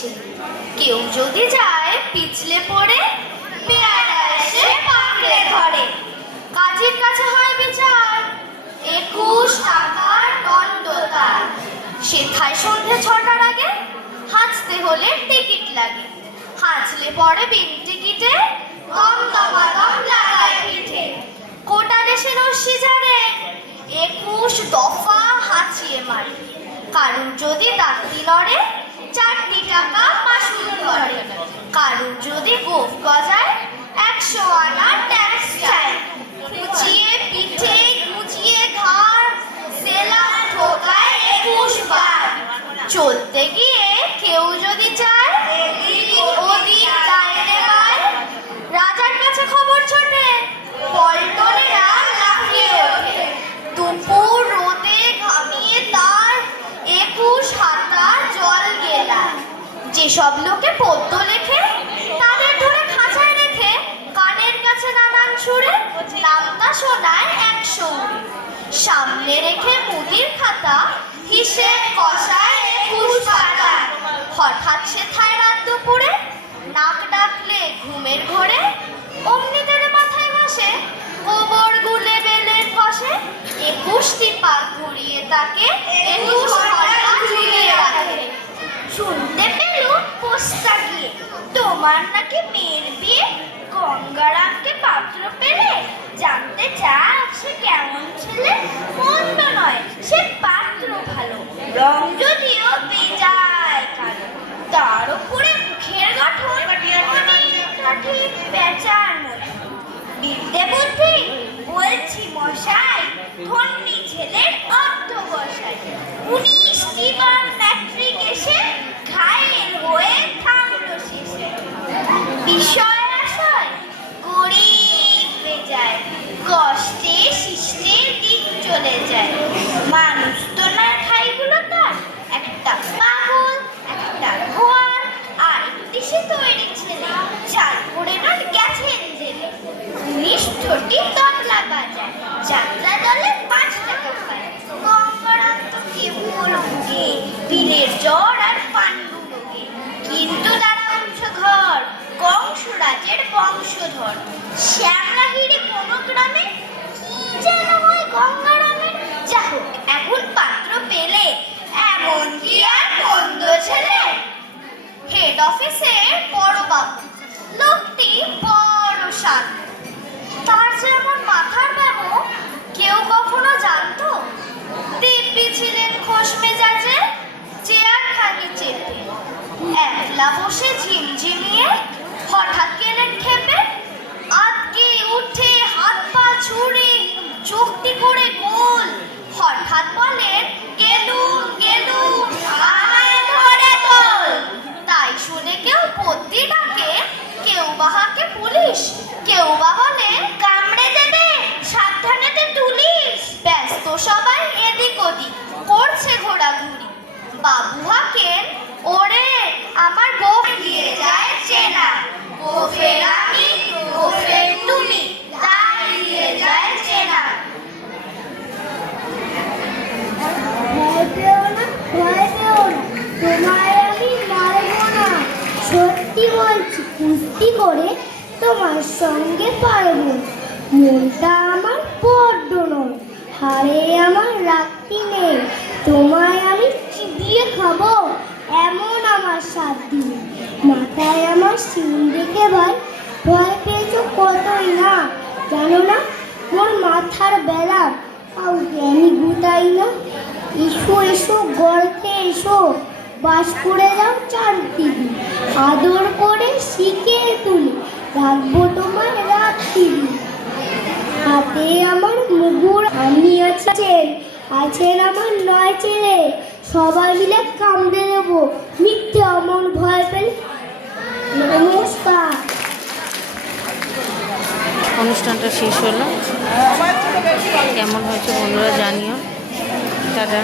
এসে কেউ যদি যায়, পিছলে পড়ে, পেয়ারা এসে পাকড়ে ধরে। কাজের কাছে হয় বিচার, একুশ টাকার দণ্ড সেথায় সন্ধে ছটার আগে হাঁচতে হলে টিকিট লাগে। হাঁচলে পরে বিন টিকিটে দম দমাদম লাগায় পিঠে। কোটার এসে ঝাড়ে, একুশ দফা হাঁচিয়ে মারে। কারুর যদি দাঁতি গোফ গজায় একশো আনা ট্যাক্স চায়। মুচিয়ে পিঠে মুচিয়ে ঘাড় সেলাম ঠোকায় একুশ বার। চলতে গিয়ে কেউ যদি চায়, ওদিক দাঁড়িয়ে গায় রাজার কাছে খবর ছোটে পল্টনেরা লাফিয়ে ওঠে। দুপুর রোদে ঘামিয়ে তার একুশ হাতা জল গেলা যেসব লোকে পদ্য লেখে তাদের ধরে খাঁচায় রেখে কানের কাছে নানান সুরে শোনায় একশো সামনে রেখে মুদির খাতা, হিসেব কষায় একুশ পাতা হঠাৎ সে থায় রাত দুপুরে নাক ডাকলে ঘুমের ঘোরে, অমনি তেরে মাথায় ঘষে, গোবর গুলে বেলের খসে একুশটি পাক ঘুরিয়ে তাকে একুশ ঘণ্টা ঝুলিয়ে রাখে। শুনতে পেলুম পোস্তা গিয়ে তোমার নাকি মেয়ের বিয়ে? গঙ্গারামকে পাত্র পেলে? জানতে চাও সে কেমন ছেলে, মন্দ নয়, সে পাত্র ভালো। রং যদিও বেজায় কালো। তার উপরে মুখের গঠন অনেকটা ঠিক বেচার মতো বিদ্যে বুদ্ধি, বলছি মশাই, ধন্যী ছেলের অর্থ বসাই উনিশটি বার চলে যায়। মানুষ তো না, ঠাইগুলো তার একটা পাগল, একটা ঘোয়ার আর একটি সে তৈরি ছেলে? হেড অফিসে বড় বাবু। লোকটি বড় সাত তার যে এমন মাথার ব্যামো কেউ কখনো জানতো? দিব্যি ছিলেন খোশ মেজাজে চেয়ার খানি চেপে। একলা বসে ঝিমঝিমিয়ে কেউ বা কামড়ে দেবে, সাবধানেতে তুলিস। ব্যস্ত সবাই এদিক ওদিক করছে ঘোরাঘুরি। বাবু হাকেন, ওরে, আমার দিয়ে যায় চেনা। গোফের আমি গোফের তুমি তাই দিয়ে যায় চেনা। ভয় পেও তোমায় আমি মারবো বলছি, কুস্তি করে তোমার সঙ্গে পারব। মনটা আমার বড্ড নয় হারে আমার রাত্রি নেই। তোমায় আমি চিবিয়ে খাব। এমন আমার সাত দিন। মাথায় আমার সিন দেখে ভাই। ভয় পেয়েছ কতই না? জানো না মোর মাথার বেলা। আউ জ্ঞানী গুতাই না। এসো এসো গল্পে এসো। বাস করে যাও চারটি দিন আদর রাখব তোমার রাত্রি। হাতে আমার মুগুর আমি আছেন আছেন আমার নয় ছেলে সবাই মিলে কামড়ে দেবো, মিথ্যে অমন ভয় পেলে নমস্কার। অনুষ্ঠানটা শেষ হলো। কেমন হয়েছে বন্ধুরা জানিও। টাটা।